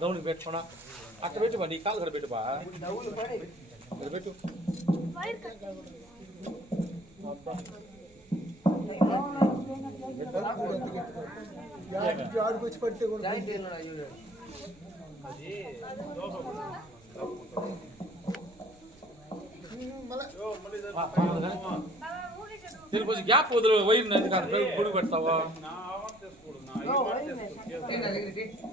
దౌడికి పెట్టుకున్నా అట్ట పెట్టుబా నీ కాలు కూడా పెట్టుబా ఇక్కడ పెట్టు ఆడికొచ్చి పడితే కూడా దీనికి కొంచెం గ్యాప్ వదిలి వైర్ గుడి పెడతావా ఇట్లా ఏమన్నా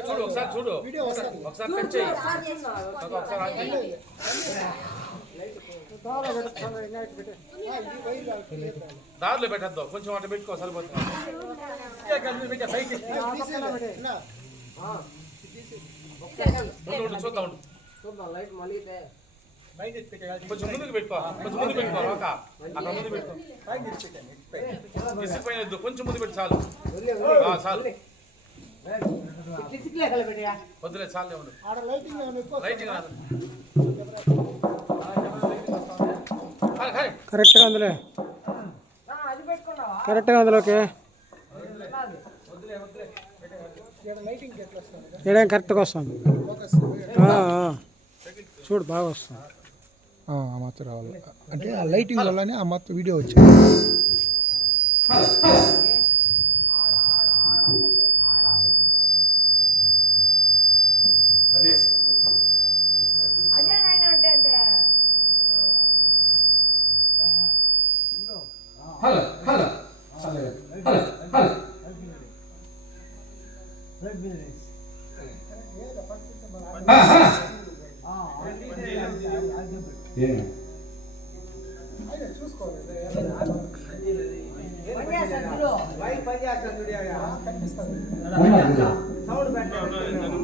చూడు ఒకసారి చూడు. ఒకసారి కాదు. దారిలో పెట్టద్దు. కొంచెం అటు పెట్టుకో సరిపోతుంది ఉండు, చూద్దాం. కొంచెం ముందుకు పెట్టుకో. కొంచెం ముందు పెట్టుకో ఒక అక్కడ ముందు పెట్టుకో. ఇసుక పైన కొంచెం ముందు పెట్టు చాలు. ఆ, చాలు. వద్దులే చాలే ఉండు. కరెక్ట్గా అందులో కరెక్ట్గా వస్తుంది? ఏడేం కరెక్ట్గా వస్తుంది? ఫోకస్ ఆ, ఆ. చూడు బాగా వస్తుంది. ఆ మాత్రం రావాలి. అంటే ఆ లైటింగ్ వల్లనే ఆ మొత్తం వీడియో వచ్చింది.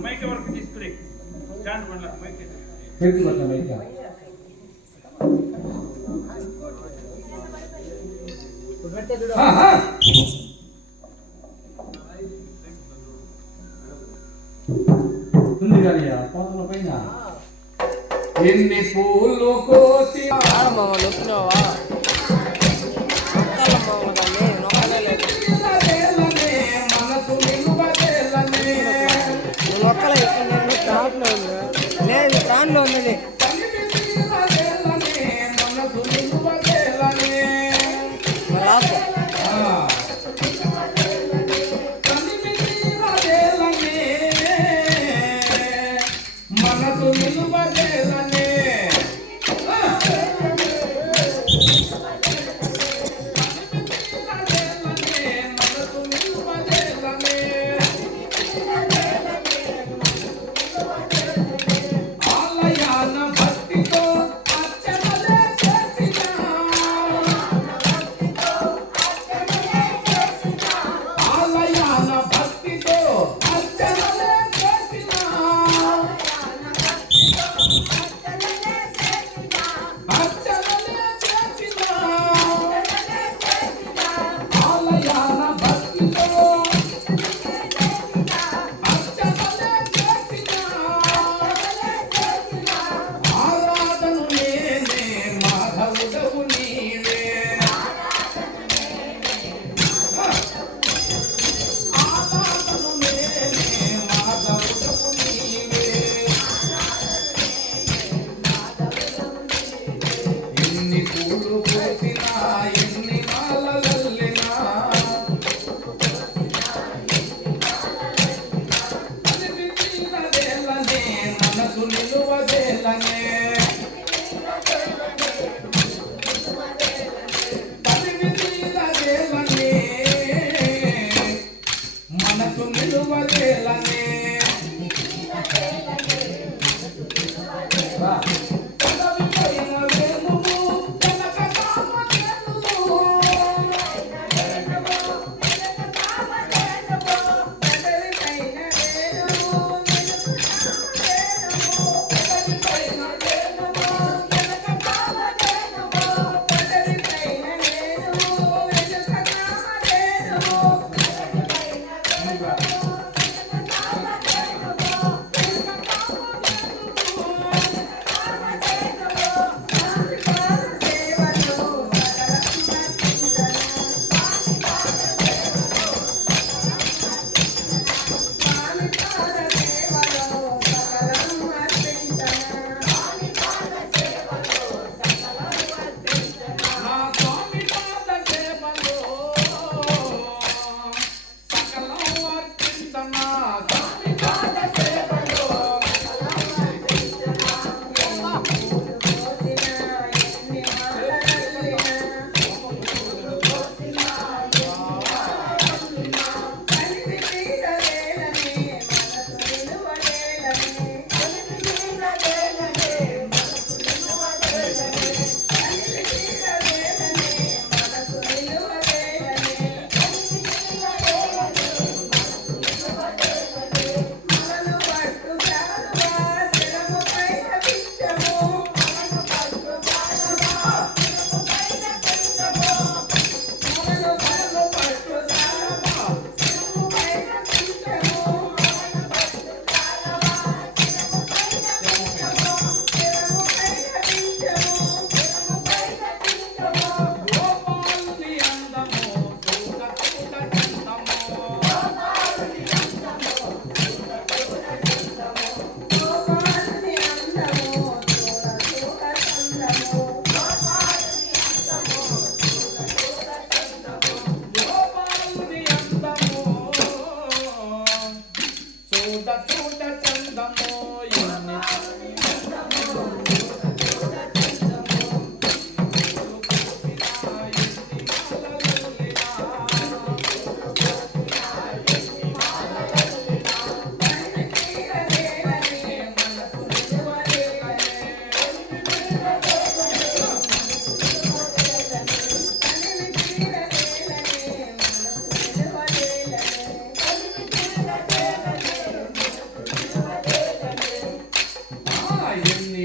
మైక్ వరకు తీసుకుని స్టాండ్ పడలా మైక్ ఉంది కానీ ఆ పొదల పైన ఎన్ని పూలు కోసి మామ నొక్కలేలనే,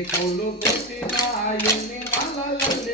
పూలు పూసినా ఎన్ని మలలు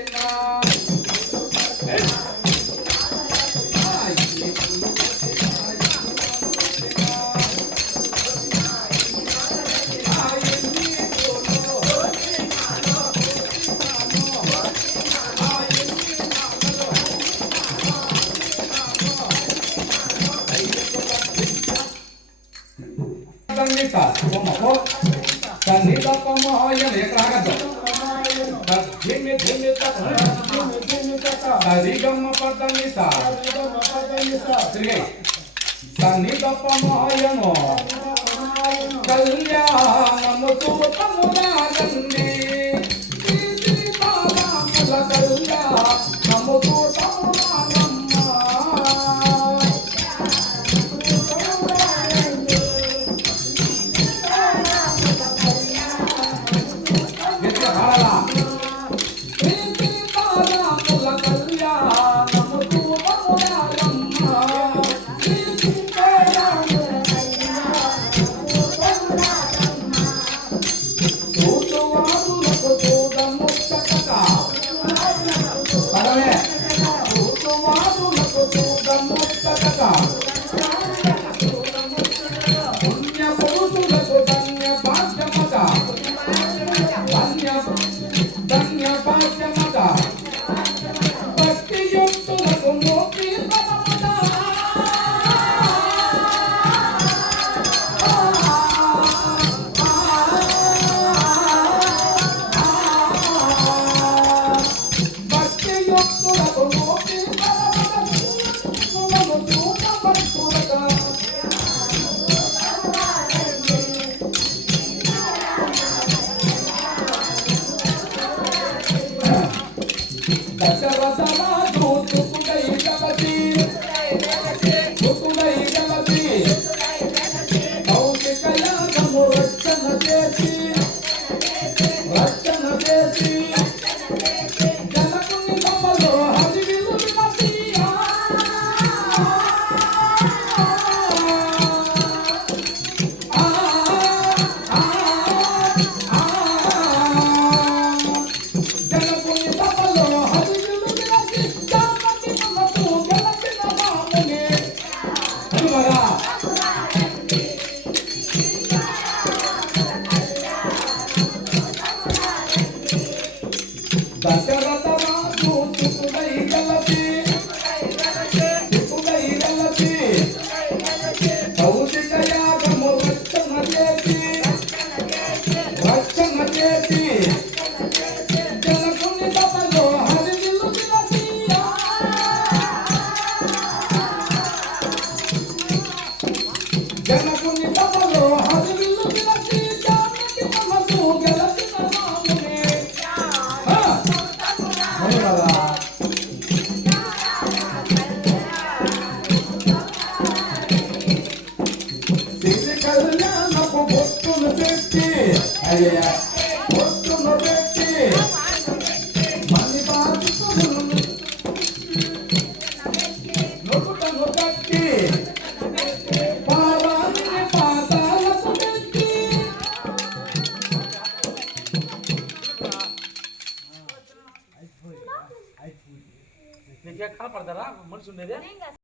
తిరిగాయి సంగీత పమాయమో Pega comigo, por favor.